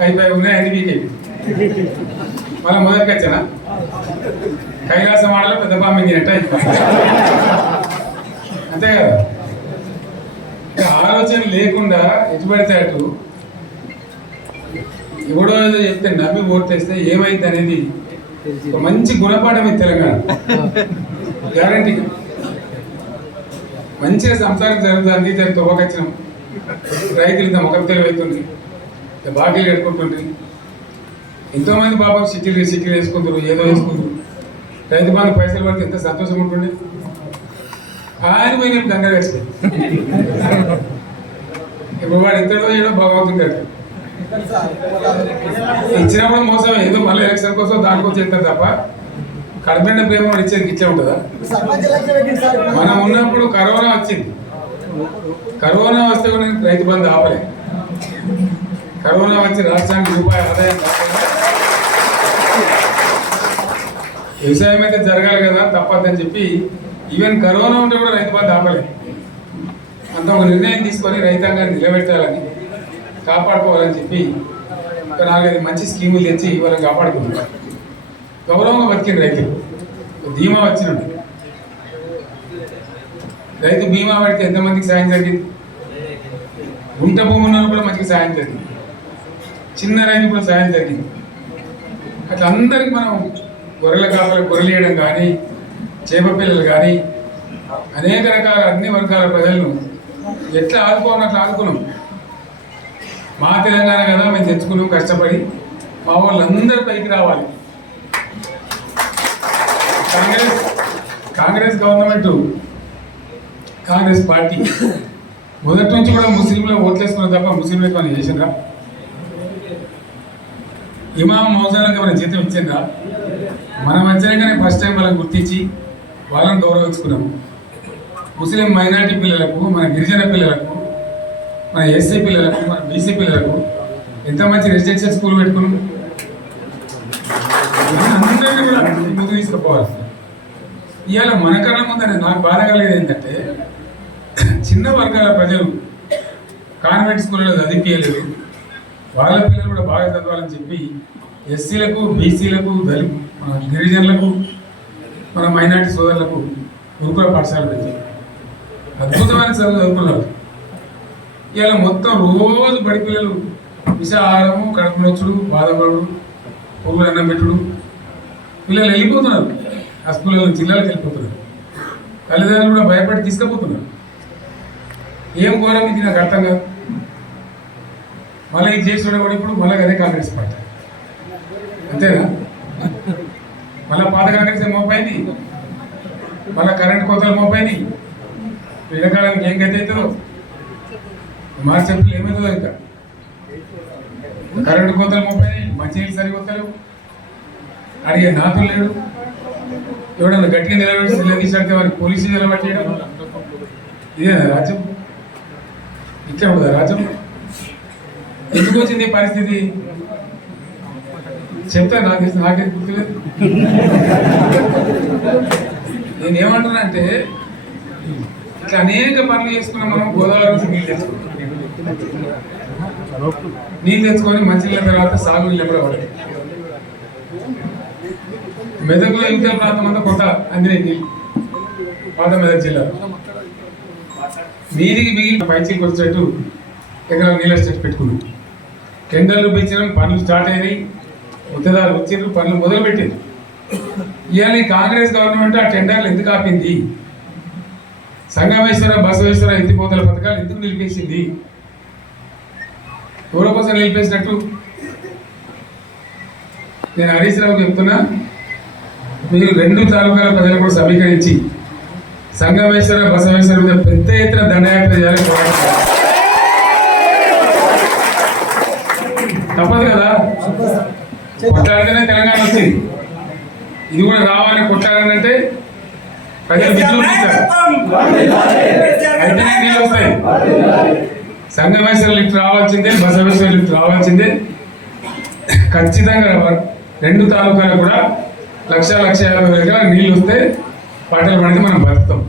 అయిపోయి ఉన్నాయి అన్ని వీక్ అయిపోయి మళ్ళీ మొదటికి వచ్చానా? కైలాసం ఆడలో పెద్ద పాము మింగినట్టు అంతే కదా? ఆలోచన లేకుండా ఎటు పడితే అటు ఎవడో ఏదో చెప్తే నమ్మి ఓటేస్తే ఏమైంది అనేది ఒక మంచి గుణపాఠం ఇది తెలంగాణ. గ్యారంటీ మంచిగా సంసారం జరుగుతుంది జరి తొవ్వకొచ్చినాం. రైతులు ఇంత ముఖం తెలివైతుంది బాకీలు పెట్టుకుంటుంది ఎంతోమంది పాపం సిటీలు సిటీలు వేసుకుంటారు ఏదో వేసుకుంటారు. రైతు బాధ పైసలు పడితే ఎంత సంతోషం ఉంటుండే ఆయన పోయి నేను గంగ వేసుకో. ఇప్పుడు వాడు ఎంతడో ఏడో బాగవుతుంది కదా ఇచ్చినప్పుడు మోసం ఏదో మళ్ళీ ఎలక్షన్ కోసం దానికోసం చేస్తారు తప్ప కడపండ ప్రేమ ఇచ్చేది ఇచ్చే ఉంటుందా? మనం ఉన్నప్పుడు కరోనా వచ్చింది. కరోనా వస్తే కూడా రైతు బంధు ఆపలే. కరోనా వచ్చి రాష్ట్రానికి రూపాయి ఆదాయం రాకుండా వ్యవసాయం అయితే జరగాలి కదా తప్పదని చెప్పి ఈవెన్ కరోనా ఉంటే కూడా రైతు బాధ ఆపలే. అంత ఒక నిర్ణయం తీసుకొని రైతాంగాన్ని నిలబెట్టాలని కాపాడుకోవాలని చెప్పి ఒక నాలుగైదు మంచి స్కీములు తెచ్చి వాళ్ళని కాపాడుకుంటున్నారు గౌరవంగా బతికిన రైతులు. ధీమా వచ్చినట్టు రైతు బీమా పడితే ఎంతమందికి సాయం జరిగింది? గుంట భూమి ఉన్న కూడా మంచిగా సాయం జరిగింది. చిన్న రైతు కూడా సాయం జరిగింది. అట్లా అందరికి మనం గొర్రెల కాపలు గొర్రెలు వేయడం కానీ చేప పిల్లలు కానీ అనేక రకాల అన్ని వర్గాల ప్రజలను ఎట్లా ఆదుకోవాలని అట్లా ఆదుకున్నాం. మా తెలంగాణ కదా మేము తెచ్చుకున్నాం కష్టపడి మా వాళ్ళందరూ పైకి రావాలి. కాంగ్రెస్ కాంగ్రెస్ గవర్నమెంట్ కాంగ్రెస్ పార్టీ మొదటి నుంచి కూడా ముస్లింలు ఓట్లేసుకున్న తప్ప ముస్లింలు మనం చేసినరా ఇమాం మౌజాలకు మన జీతం ఇచ్చిందా? మనం వచ్చాకనే ఫస్ట్ టైం వాళ్ళని గుర్తించి వాళ్ళని గౌరవించుకున్నాము. ముస్లిం మైనార్టీ పిల్లలకు మన గిరిజన పిల్లలకు మన ఎస్సీ పిల్లలకు మన బీసీ పిల్లలకు ఎంత మంచి రెసిడెన్షియల్ స్కూల్ పెట్టుకున్నాం? అందరినీ కూడా ముందుకు తీసుకుపోవాలి. ఇవాళ మనకన్నా ముందని నాకు బాధ కలిగేది ఏంటంటే చిన్న వర్గాల ప్రజలు కాన్వెంట్ స్కూల్లో చదివించలేదు వాళ్ళ పిల్లలు కూడా బాగా చదవాలని చెప్పి ఎస్సీలకు బీసీలకు దళి మన గిరిజనులకు మన మైనార్టీ సోదరులకు గురుకుల పాఠశాల పెట్టారు. అద్భుతమైన చదువు చదువుకున్నారు. ఇవాళ మొత్తం రోజు బడి పిల్లలు విషాహారము కడుపు నొచ్చుడు బాధపడు పువ్వులు అన్నం పెట్టుడు. పిల్లలు వెళ్ళిపోతున్నారు. ఆ స్కూళ్ళలో జిల్లాలకు వెళ్ళిపోతున్నారు. తల్లిదండ్రులు కూడా భయపడి తీసుకుపోతున్నారు. ఏం ఘోరం ఇది నాకు అర్థం కాదు. మళ్ళీ ఇది చేసి కూడా ఇప్పుడు మళ్ళీ అదే కాంగ్రెస్ పార్టీ. అంతేనా? మళ్ళీ పాత కాంగ్రెస్ మోపైంది? మళ్ళీ కరెంట్ కోతలు మోపైంది? ఎండాకాలానికి ఏం గతి అవుతుందో? మార్చి ఏప్రిల్ ఏమవుతుందో ఇంకా? కరెంటు కోతలు మోపైనాయి మంచినీళ్ళు సరిగా అడిగే నాతులు లేడు. ఎవడన్నా గట్టిగా నిలబెట్టి నిలదీసాడితే వారికి పోలీసు నిలబట్టేయడం ఇదేనా రాజ్యం? ఇట్లా ఉందా రాజ్యం? ఎందుకు వచ్చింది పరిస్థితి? చెప్తా నాకు నాకే గుర్తులేదు. నేను ఏమంటున్నా అంటే ఇట్లా అనేక పనులు చేసుకున్నాం మనం గోదావరి నుంచి నీళ్ళు తెచ్చుకున్నాం. నీళ్ళు తెచ్చుకొని మంచి తర్వాత సాగు నీళ్ళు కూడా పడాయి మెదకులో ఇంకా ప్రాంతం అంతా కొత్త అందినే నీళ్ళు పాత మెదక్ జిల్లా. నీటికి మిగిలిన పైచీకి వచ్చేట్టు ఎక్కడ నీళ్ళ స్టెట్ పెట్టుకున్నాం. టెండర్లు పెంచడం పనులు స్టార్ట్ అయినాయి. ఉత్తదాలు వచ్చిండ్రు పనులు మొదలు పెట్టిండ్రు ఇవాళ కాంగ్రెస్ గవర్నమెంట్ ఆ టెండర్లు ఎందుకు ఆపింది? సంగమేశ్వర బసవేశ్వర ఎత్తిపోతల పథకాలు ఎందుకు నిలిపేసింది? ఎవరి కోసం నిలిపేసినట్టు? నేను హరీష్ రావు చెప్తున్నా మీరు రెండు తాలూకాల ప్రజలు కూడా సమీకరించి సంగమేశ్వర బసవేశ్వర మీద పెద్ద ఎత్తున దండయాత్ర చేయాలని పోరాటం చేయాలి. తప్పదు కదా. కొట్లాడితేనే తెలంగాణ వచ్చింది. ఇది కూడా రావాలని కొట్లాడాలంటే ప్రజలు విద్యుత్ అయితేనే నీళ్ళు వస్తాయి. సంగమేశ్వర లిఫ్ట్ రావాల్సిందే బసవేశ్వర లిఫ్ట్ రావాల్సిందే. ఖచ్చితంగా రెండు తాలూకాలు కూడా లక్ష లక్ష యాభై వేల నీళ్ళు వస్తే పంటలు పండితే మనం బతుకుతాం.